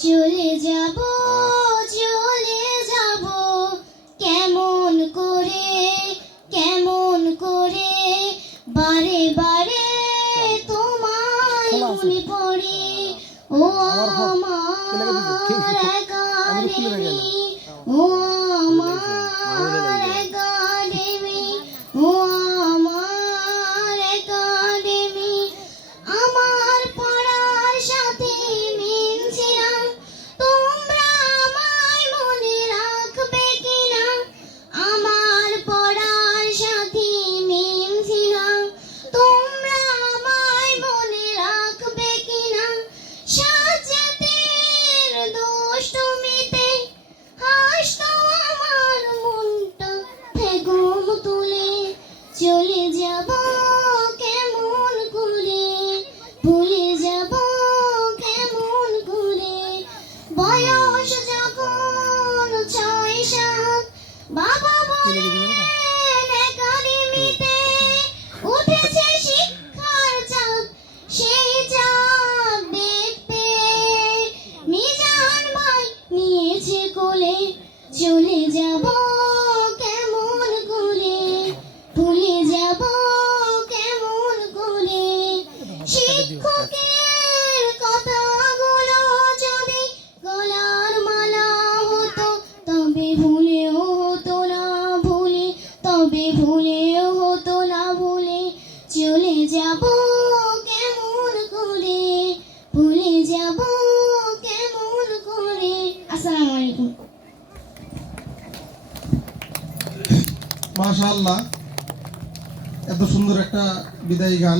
চলে যাব চলে যাব কেমন করে কেমন করে বারে বারে তোমায় মনে পড়ে ও আমার একাডেমি ও নিয়েছে কোলে চলে যাব, কেমন করে? ভুলে যাব কেমন করে? শিক্ষকের কথাগুলো যদি গলার মালা হতো, তবে ভুলেও হতো না ভুলে, তবে ভুলেও হতো না ভুলে, চলে যাব কেমন করে? ভুলে যাব কেমন করে? আসসালামু মাশাআল্লাহ এত সুন্দর একটা বিদায়ী গান।